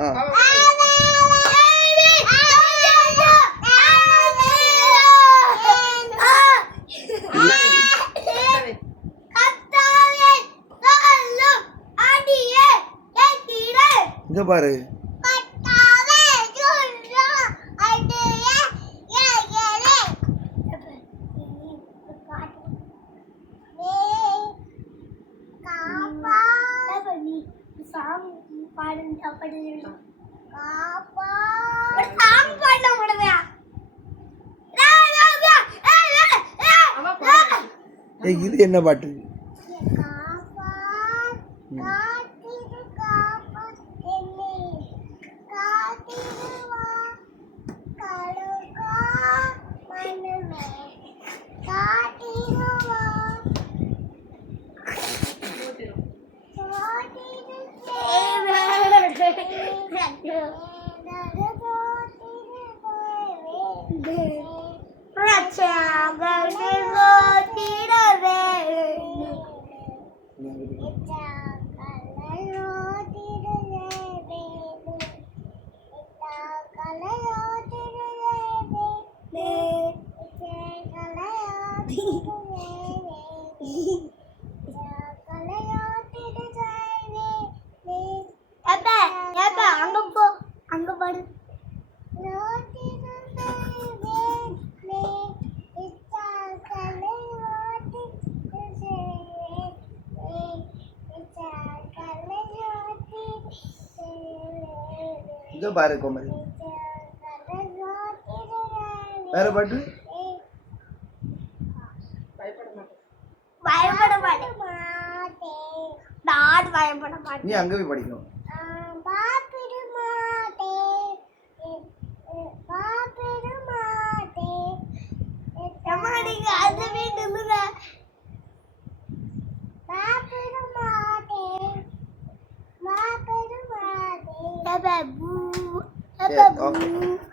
ஆ இங்க பாரு. ஏய் இது என்ன பாட்டு? அங்க பாடு. இங்க பாரு கோமதி. வேற பாட்டு? பயப்பட மாட்டேன். நான் பயப்பட மாட்டேன். நீ அங்க போய் படிக்கணும். Bye.